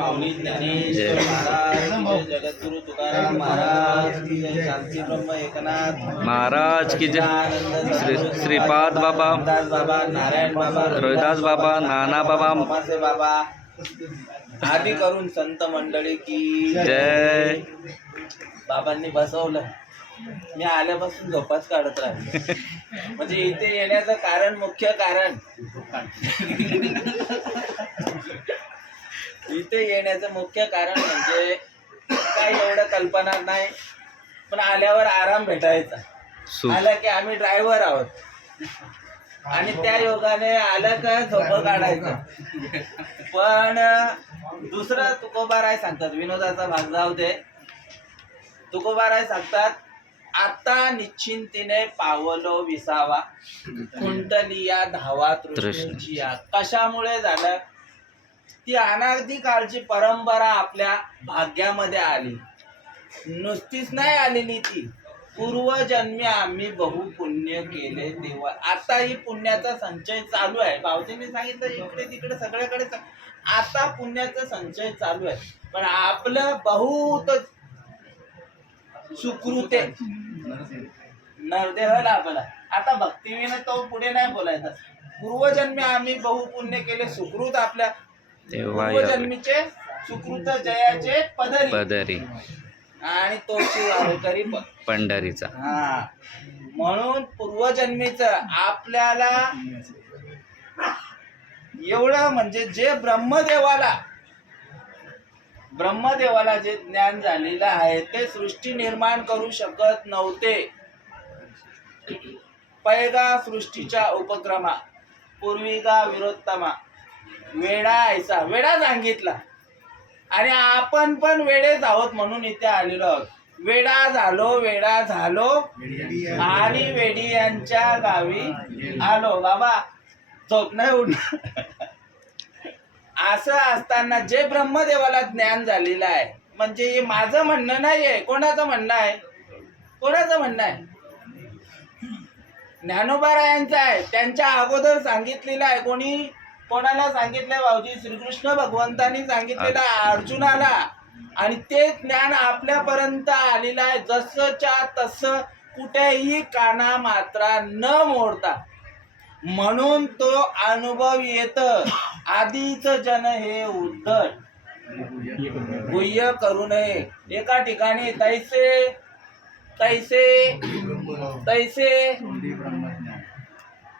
माऊली ज्ञानेश्वर जय. महाराज की जय जगद्गुरु तुकाराम महाराज की जय शांती ब्रह्म एकनाथ महाराज की जय. श्री श्रीपाद बाबा रामदास बाबा नारायण बाबा रोहिदास बाबा नाना बाबा. मामाचे बाबा आदी करून संत मंडळी की जय. बाबांनी बसवलं. मी आल्यापासून झोपाच काढत राहिले. म्हणजे इथे येण्याचं कारण मुख्य कारण. इथे येण्याचं मुख्य कारण म्हणजे काही एवढं कल्पना नाही पण आल्यावर आराम भेटायचा. आला की आम्ही ड्रायव्हर आहोत. आणि त्या योगाने आलं का झोप काढायचं. पण दुसरं तुकोबाराय सांगतात विनोदाचा भाग जाऊ दे. तुकोबाराय सांगतात आता निश्चिंतीने पावलो विसावा. कुंडलिया धावा तृष्णेची कशामुळे झालं? ती अनागदी काळची परंपरा आपल्या भाग्यामध्ये आली. नुसतीच नाही आलेली ती. पूर्वजन्मी आम्ही बहु पुण्य केले तेव्हा. आता ही पुण्याचा संचय चालू आहे. भाऊजींनी सांगितलं इकडे तिकडे सगळ्याकडे आता पुण्याचा संचय चालू आहे. पण आपलं बहुत सुकृते नरदेह लाभला आता भक्तिवीने तो पुढे नाही बोलायचा. पूर्वजन्मी आम्ही बहुपुण्य केले सुकृत आपल्या तेव्हा. पूर्वजन्मीचे सुकृत जयाचे पदरी. पदरी. आणि तो पण. पंढरीचा. हा. म्हणून पूर्वजन्मीच आपल्याला एवढं म्हणजे जे ब्रह्मदेवाला ब्रह्मदेवाला जे ज्ञान झालेलं आहे ते सृष्टी निर्माण करू शकत नव्हते. पैगा सृष्टीच्या उपक्रमा पूर्विका विरोत्तमा. वेडा ऐसा वेडा सांगितला. आणि आपण पण वेळेच आहोत म्हणून इथे आलेलो आहोत. वेडा झालो वेडा झालो. आणि वेडी यांच्या गावी आलो. बाबा झोप नाही उठ असं असताना जे ब्रह्मदेवाला ज्ञान झालेलं आहे म्हणजे हे माझं म्हणणं नाहीये कोणाचं म्हणणं आहे? कोणाचं म्हणणं आहे? ज्ञानोबारायांचं आहे. त्यांच्या अगोदर सांगितलेलं आहे कोणी? कोणाला सांगितलंय भाऊजी? श्रीकृष्ण भगवंतांनी सांगितलेलं अर्जुनाला. आणि ते ज्ञान आपल्यापर्यंत आलेलं आहे. जसंच्या तसं कुठेही काना मात्रा न मोडता. म्हणून तो अनुभव येत. आधीच जन हे उद्धट. गुह्य करू नये. एका ठिकाणी तैसे तैसे तैसे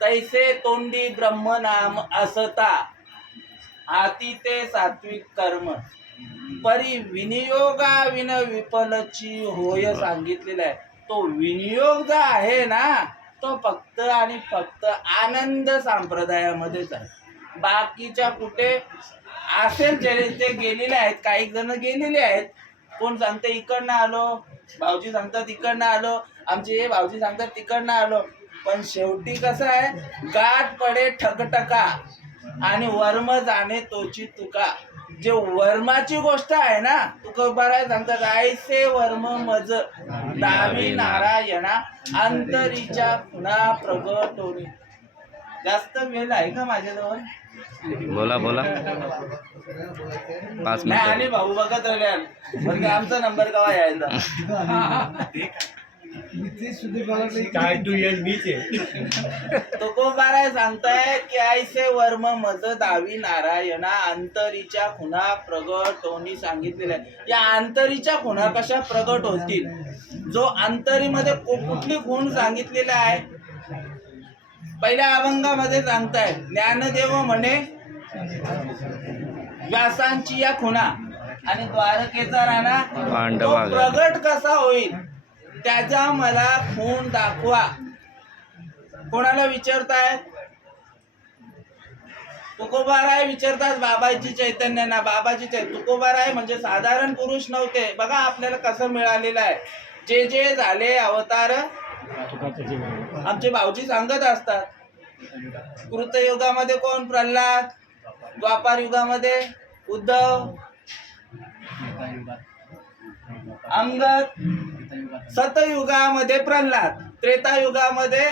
तैसे तोंडी ब्रह्म नाम असता. हाती ते सात्विक कर्म. परी विनियोगा विन विपलची होय सांगितलेला आहे. तो विनियोग जो आहे ना तो फक्त आणि फक्त आनंद संप्रदायामध्येच आहे. बाकीच्या कुठे असेल जे ते गेलेले आहेत काही जण गेलेले आहेत. कोण सांगते इकडनं आलो भाऊजी सांगतात इकडनं आलो. आमचे हे भाऊजी सांगतात तिकडनं आलो. पण शेवटी कसं आहे गाठ पडे ठकटका आणि वर्म जाणे तोची तुका. जे वर्माची गोष्ट आहे ना तुका बराय सांगतात आयसे वर्म मज डावी नारायणा अंतरीच्या पुन्हा प्रगट होणे जास्त वेळ आहे का माझ्याजवळ? बोला बोला. पाच नाही आले मिनिट भाऊ बघत राहिले म्हणजे आमचा नंबर कवा यायचा? काय तू येईल मीच आहे. तो को बाराय सांगताय की आयसे वर्म मज दावी नारायणा अंतरीच्या खुणा प्रगट होणी सांगितलेल्या आहे. या अंतरीच्या खुणा कशा प्रगट होतील? जो अंतरीमध्ये कु- कुठली गुण सांगितलेला आहे? पहिल्या अभंगामध्ये सांगताय ज्ञानदेव म्हणे व्यासांची या खुणा. आणि द्वारकेचा राणा प्रगट कसा होईल? त्याचा मला खून दाखवा. कोणाला विचारताय? तुकोबाराय विचारतात बाबाजी चैतन्यांना. बाबाजी चै तुकोबाराय म्हणजे साधारण पुरुष नव्हते. बघा आपल्याला कसं मिळालेलं आहे. जे जे झाले अवतार आमचे भाऊजी सांगत असतात. कृतयुगामध्ये कोण? प्रल्हाद. द्वापार युगामध्ये उद्धव. अंगद. सतयुगामध्ये प्रल्हाद त्रेतायुगामध्ये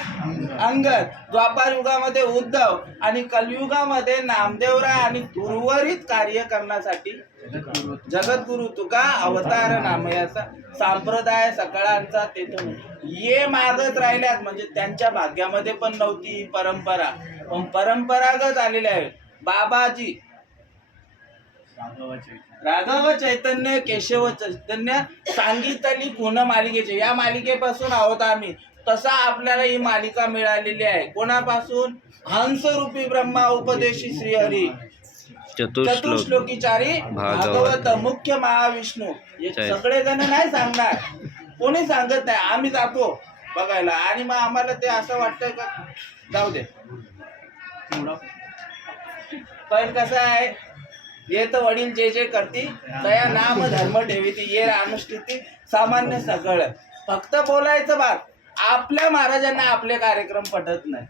अंगद द्वापार युगामध्ये उद्धव आणि कलयुगामध्ये नामदेवरा आणि उर्वरित कार्य करण्यासाठी जगद्गुरु तुका अवतार नामयाचा संप्रदाय सकाळांचा तेथून ये मागत राहिल्यात म्हणजे त्यांच्या भाग्यामध्ये पण नव्हती ही परंपरा. पण परंपरागत आलेल्या आहे. बाबाजी. राघव चैतन्य केशव चैतन्य सांगितली गुण मालिकेचे. या मालिकेपासून आहोत आम्ही. तसा आपल्याला ही मालिका मिळालेली आहे. कोणापासून? हंसरूपी ब्रह्मा उपदेशी श्रीहरी. चतुश्लोक चतुश्लोकीचारी भागवत. मुख्य महाविष्णू. हे. सगळे जण नाही सांगणार. कोणी सांगत नाही. आम्ही जातो बघायला. आणि मग आम्हाला ते असं वाटतंय का? जाऊ दे. पण कसं आहे? ये तर वडील जे जे करती तया नाम धर्म ठेवीती ये अनुष्ठिती सामान्य सगळं. फक्त बोलायचं बार आपल्या महाराजांना आपले कार्यक्रम पटत नाही.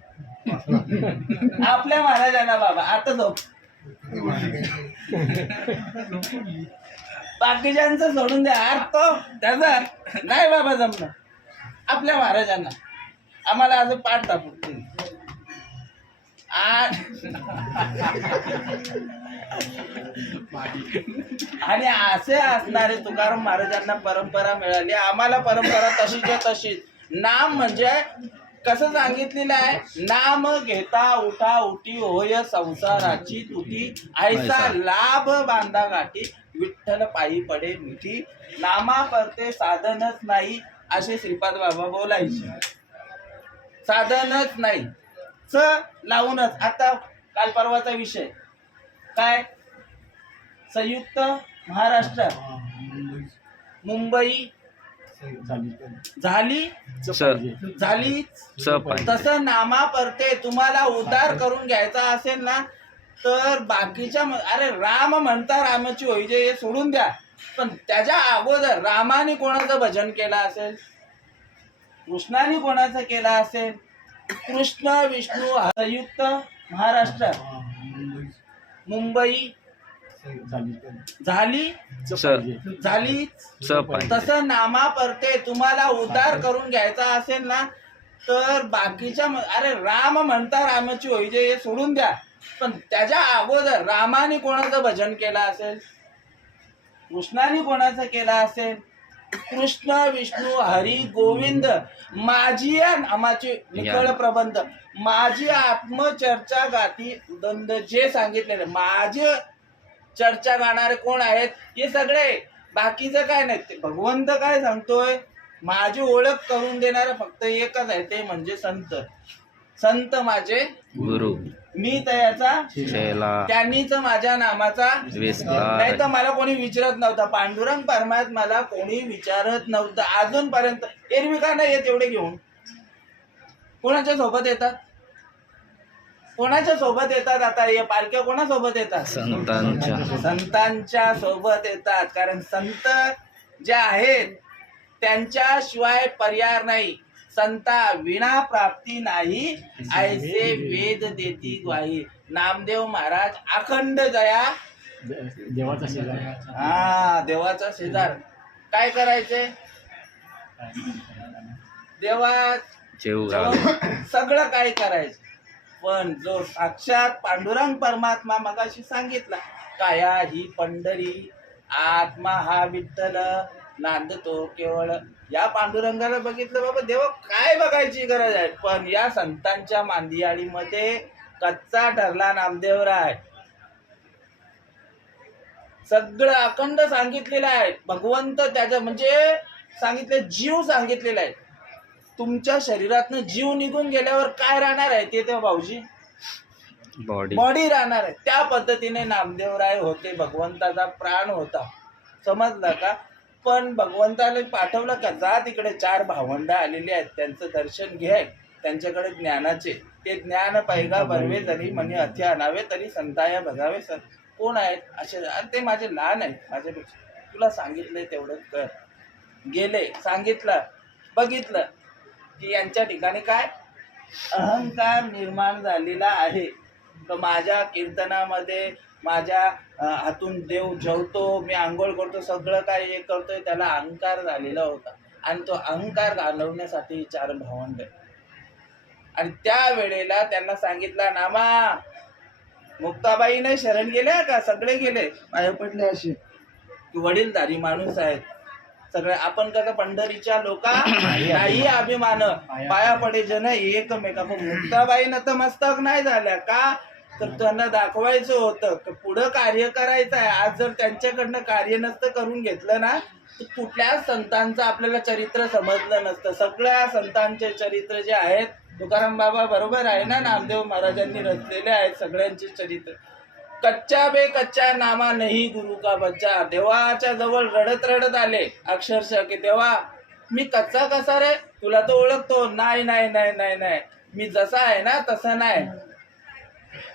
आपल्या महाराजांना बाबा आता झोप. बाकीच्यांचं सोडून द्या. आर तो त्याचा नाही बाबा जमणं आपल्या महाराजांना. आम्हाला आज पाठ दाखवतो आणि असे असणारे तुकाराम महाराजांना परंपरा मिळाली. आम्हाला परंपरा तशीच्या तशीच. नाम म्हणजे कसं सांगितलेलं आहे? नाम घेता उठा उठी होय संसाराची तुटी. ऐसा लाभ बांधा गाठी. विठ्ठल पायी पडे मिठी. नामा करते साधनच नाही असे श्रीपाद बाबा बोलायचे. साधनच नाही. च लावूनच. आता काल परवाचा विषय. काय? संयुक्त महाराष्ट्र. मुंबई. झाली? झाली. तसं नामा परते. तुम्हाला उद्धार करून घ्यायचा असेल ना तर बाकीच्या अरे राम म्हणता रामाची होईजे हे सोडून द्या. पण त्याच्या अगोदर रामाने कोणाचं भजन केलं असेल? कृष्णाने कोणाचं केलं असेल? कृष्ण विष्णू संयुक्त महाराष्ट्र. मुंबई. झाली? झाली. तसं नामा परते. तुम्हाला उद्धार करून घ्यायचा असेल ना तर बाकीच्या अरे राम म्हणता रामाची होईजे हे सोडून द्या. पण त्याच्या अगोदर रामाने कोणाचं भजन केलं असेल? कृष्णाने कोणाचं केलं असेल? कृष्ण विष्णू हरी गोविंद माझी आमाची निकळ प्रबंध. माझी आत्मचर्चा गाती दंद जे सांगितलेलं माझी चर्चा गाणारे कोण आहेत हे सगळे बाकीचं काय नाही. ते भगवंत काय सांगतोय माझी ओळख करून देणारं फक्त एकच आहे ते म्हणजे संत. संत माझे गुरु. मी तयाचा चेला. त्यांनीच माझ्या नामाचा नाही तर मला कोणी विचारत नव्हता. पांडुरंग परमात मला कोणी विचारत नव्हतं. अजूनपर्यंत एरवी का नाही येत एवढे घेऊन. कोणाच्या सोबत येतात? कोणाच्या सोबत येतात आता? हे पालख्या कोणासोबत येतात? संतांच्या. संतांच्या सोबत येतात. कारण संत जे आहेत त्यांच्याशिवाय पर्याय नाही. संता विना प्राप्ती नाही ऐसे वेद देती ग्वाही नामदेव महाराज अखंड जया. देवाचा शेजार. हा देवाचा शेजार. काय करायचे? देवा सगळं काय करायचं? पण जो साक्षात पांडुरंग परमात्मा मगाशी सांगितला काया ही पंढरी आत्मा हा विठ्ठल नांदतो केवळ या पांडुरंगाला बघितलं बाबा देव काय बघायची गरज आहे? पण या संतांच्या मांदियाळीमध्ये कच्चा ठरला नामदेवराय. सगळं अखंड सांगितलेलं आहे. भगवंत त्याच्या म्हणजे सांगितले जीव सांगितलेला आहे. तुमच्या शरीरातनं जीव निघून गेल्यावर काय राहणार आहे ते ते भाऊजी? बॉडी बॉडी राहणार आहे. त्या पद्धतीने नामदेवराय होते भगवंताचा प्राण होता. समजलं का? पण भगवंताला पाठवलं का? जा तिकडे चार भावंड आलेली आहेत. त्यांचं दर्शन घे. त्यांच्याकडे ज्ञानाचे. ते ज्ञान पैगा बरवे जरी म्हणे अथ्य आणावे तरी संताया बघावे सं. कोण आहेत? असे ते माझे लहान आहेत. माझ्यापेक्षा. तुला सांगितले तेवढं कर. गेले. सांगितलं. बघितलं. की यांच्या ठिकाणी काय? अहंकार निर्माण झालेला आहे. तर माझ्या कीर्तनामध्ये माझ्या हातून देव जेवतो मी आंघोळ करतो सगळं काय हे करतोय त्याला अहंकार झालेला होता. आणि तो अहंकार घालवण्यासाठी चार भावंड. आणि त्या वेळेला त्यांना सांगितलं नामा मुक्ताबाईने शरण गेल्या का? सगळे गेले. पाया पडले असे. की वडीलधारी माणूस आहेत. सगळे आपण कसं पंढरीच्या लोका नाही अभिमान. पाया पडे जन एकमेका. पण मुक्ताबाई नतमस्तक नाही झाल्या. का? तर त्यांना दाखवायचं होतं. तर पुढं कार्य करायचं आहे. आज जर त्यांच्याकडनं कार्य नसतं करून घेतलं ना तर कुठल्याच संतांचं आपल्याला चरित्र समजलं नसतं. सगळ्या संतांचे चरित्र जे आहेत तुकाराम बाबा बरोबर आहे ना नामदेव महाराजांनी रचलेले आहेत सगळ्यांचे चरित्र. कच्चा बे कच्चा नामा नाही गुरु का बच्चा. देवाच्या जवळ रडत रडत आले अक्षरशः की देवा मी कच्चा कसा रे? तुला तो ओळखतो. नाही नाही नाही नाही नाही. मी जसा आहे ना तसा नाही.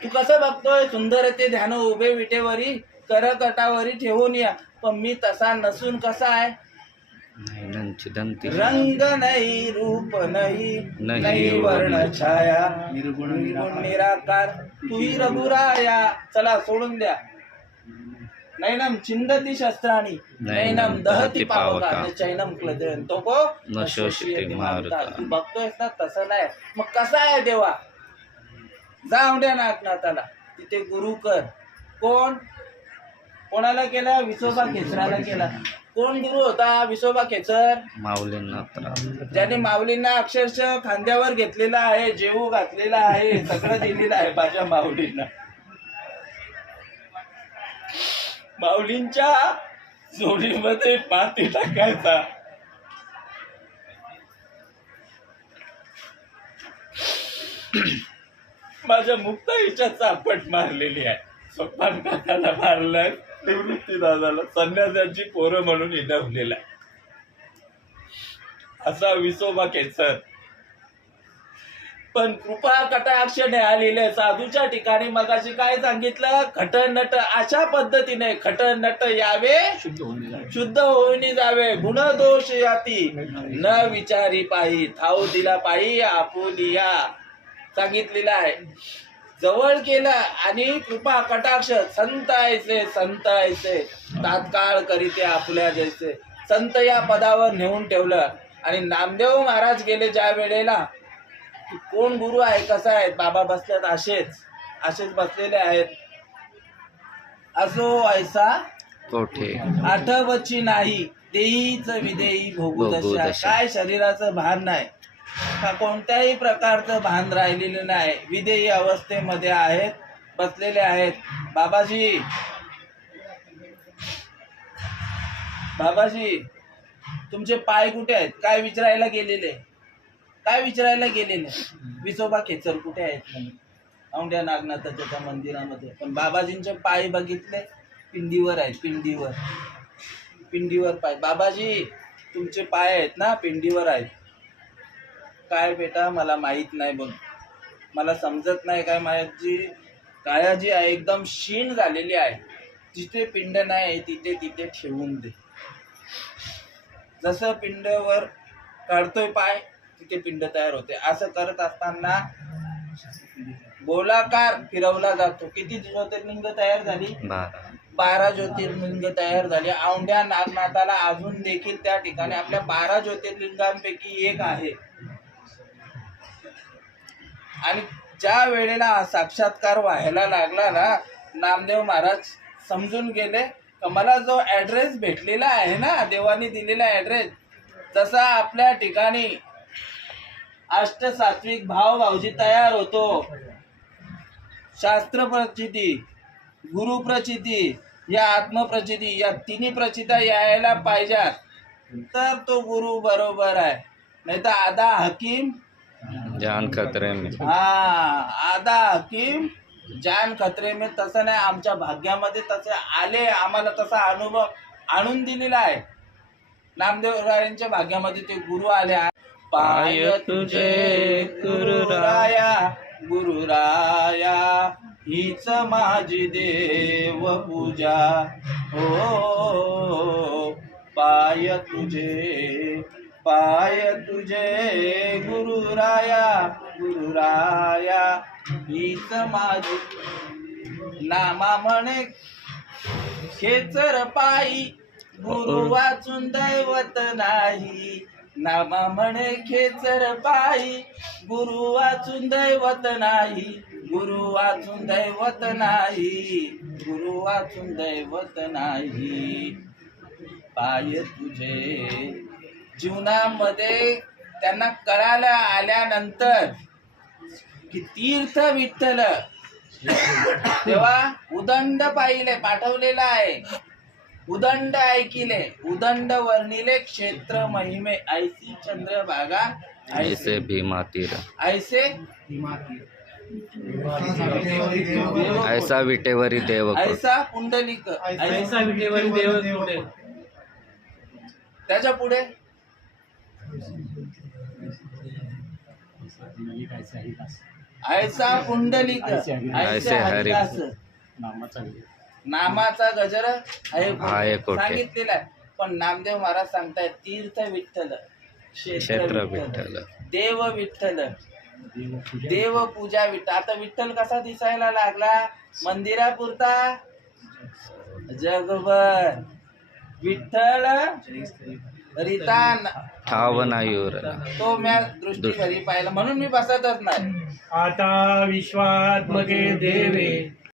तू कसं बघतोय? सुंदर ते ध्यान उभे विटेवरी कर कटावरी ठेवून या. पण मी तसा नसून कसा आहे? नयनं चिदंती रंग नाही रूप नाही नाही वर्ण छाया. निर्गुण निर्गुण निराकार. तुही रघुराया. चला सोडून द्या. नैनम चिंदती शस्त्राणी. नैनम दहती पावका. चैनम क्लदन तो को? न शोषिते मारुता. तू बघतोयस ना तसं नाही. मग कसा आहे देवा? जाऊ द्या नागनाथाला तिथे गुरु कर. कोण? कोणाला केला? विसोबा खेचराला केला. कोण गुरु होता? विसोबा खेचर? माऊलींना त्रास ज्याने माऊलींना अक्षरशः खांद्यावर घेतलेला आहे जेवू घातलेला आहे सगळं दिलेलं आहे माझ्या माऊलींना. माऊलींच्या जोडीमध्ये माती टाकायचा. माझ्या मुक्ताईच्या चापट मारलेली आहे. सोपान काकाला मारलाय. निवृत्ती दादाला. संन्यासाची पोरं म्हणून इडवलेला असा विसोबा केसर. पण कृपा कटाक्ष आलेले साधूच्या ठिकाणी मगाशी काय सांगितलं? खटनट अशा पद्धतीने खटनट यावे शुद्ध होऊन जाईल शुद्ध होऊन जावे गुण दोष याती. न विचारी पायी. थाऊ दिला पायी. आपुलिया सांगितलेलं आहे. जवळ केलं आणि कृपा कटाक्ष संत ऐसे संत ऐसे. तात्काळ करीते आपल्या जैसे. संत या पदावर नेऊन ठेवलं. आणि नामदेव महाराज गेले ज्या वेळेला कोण गुरु आहे कसा आहे बाबा बसल्यात असेच. असेच बसलेले आहेत. असो ऐसा कोठे? आठवची नाही. देईच विदेई भोगू दशा दशा. काय शरीराचं भान नाही. कोणत्याही प्रकारचं भान राहिलेलं नाही. विधेयी अवस्थेमध्ये आहेत बसलेले आहेत. बाबाजी! बाबाजी! तुमचे पाय कुठे आहेत? काय विचारायला गेलेले? काय विचारायला गेलेले? विसोबा खेचर कुठे आहेत म्हणून औंढ्या नागनाथाच्या त्या मंदिरामध्ये. पण बाबाजींचे पाय बघितले पिंडीवर आहेत पिंडीवर. पिंडीवर पाय. बाबाजी तुमचे पाय आहेत ना? पिंडीवर आहेत. काय बेटा मला माहीत नाही बघ मला समजत नाही काय माझी कायाजी आहे एकदम क्षीण झालेली आहे. जिथे पिंड नाही तिथे तिथे ठेवून दे. जसं पिंडवर काढतोय पाय तिथे पिंड तयार होते. असं करत असताना गोलाकार फिरवला जातो. किती ज्योतिर्लिंग तयार झाली? बारा बारा ज्योतिर्लिंग तयार झाली. औंढ्या नागनाथाला अजून देखील त्या ठिकाणी आपल्या बारा ज्योतिर्लिंगांपैकी एक आहे. आणि ज्या वेळेला हा साक्षात्कार व्हायला लागला ना नामदेव महाराज समजून गेले मला जो ॲड्रेस भेटलेला आहे ना देवाने दिलेला ॲड्रेस जसा आपल्या ठिकाणी अष्टसात्विक भाव भावजी तयार होतो. शास्त्र प्रचिती गुरुप्रचिती या आत्मप्रचिती या तिन्ही प्रचिता यायला पाहिजेत. तर तो गुरु बरोबर आहे. नाही तर आधा हकीम जान खतरे में। हा आधा हकीम जान खतरे में तसं नाही आमच्या भाग्यामध्ये तसे आले आम्हाला तसा अनुभव आणून दिलेला आहे. नामदेव रायांच्या भाग्यामध्ये ते गुरु आले पाय तुझे गुरुराया गुरुराया हीच माझी देव पूजा. हो पाय तुझे पाय तुझे गुरुराया गुरुराया हीच माझी नामा म्हणे. खेचर पायी गुरु वाचून दैवत नाही. नामा म्हणे खेचर पायी गुरु वाचून दैवत नाही. गुरु वाचून दैवत नाही गुरु वाचून दैवत नाही. पाय तुझे जीवनामध्ये त्यांना कळायला आल्यानंतर की तीर्थ विठ्ठल तेव्हा उदंड पाहिले पाठवलेला आहे. उदंड ऐकिले उदंड वर्णिले क्षेत्र महिमे. ऐसी चंद्रभागा ऐसे ऐसे भीमा तीर। ऐसे ऐसा विटेवरी देव. ऐसा पुंडलिक ऐसा विटेवरी देव पुढे त्याच्या पुढे ऐसे हरि- हरिदास. नामाचा गजर. आहे. सांगितलेला आहे. पण नामदेव महाराज सांगतायत तीर्थ विठ्ठल. क्षेत्र विठ्ठल. देव विठ्ठल. देव पूजा विठ्ठल. आता विठ्ठल कसा दिसायला लागला? मंदिरापुरता? जगभर. विठ्ठल. रितान ठाव नाही उरला. तो म्या दृष्टी. घरी पाहिला. म्हणून मी बसतच नाही. आता विश्वात्मके देवे.